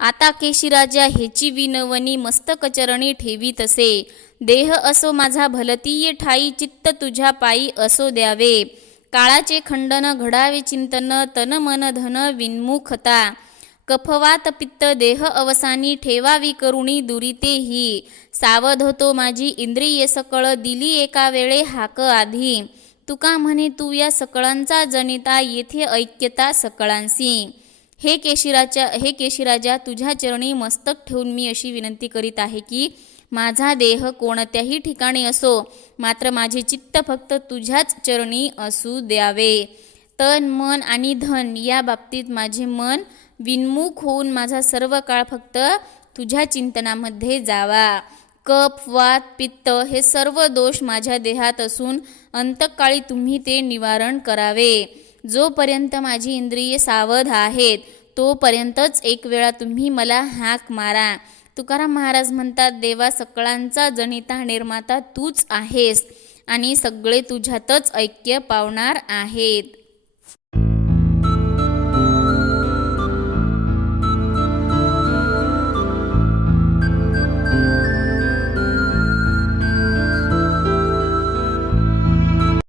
आता केशीराजा हेची विनवणी मस्तकचरणी ठेवी तसे। देह असो माझा भलतीये ठाई, चित्त तुझ्या पायी असो द्यावे। काळाचे खंडन घडावे चिंतन, तन मन धन विन्मुखता। कफवात पित्त देह अवसानी, ठेवावी करुणी दुरितेही। सावध होतो माझी इंद्रिये सकळ, दिली एका वेळे हाक आधी। तुका म्हणे तू या सकळांचा जनिता, येथे ऐक्यता सकळांसी। हे केशीराजा तुझ्या चरणी मस्तक ठेवून मी अशी विनंती करीत आहे की माझा देह कोणत्याही ठिकाणी असो, मात्र माझे चित्त फक्त तुझ्याच चरणी असू द्यावे। तन मन आणि धन या बाबतीत माझे मन विन्मुख होऊन माझा सर्व काळ फक्त तुझ्या चिंतनामध्ये जावा। कफ वात पित्त हे सर्व दोष माझ्या देहात असून अंतकाळी तुम्ही ते निवारण करावे। जोपर्यंत माझी इंद्रिये सावध आहेत तोपर्यंतच एक वेळा तुम्ही मला हाक मारा। तुकाराम महाराज म्हणतात, देवा सकळांचा जनिता निर्माता तूच आहेस आणि सगळे तुझ्यातच ऐक्य पावणार आहेत।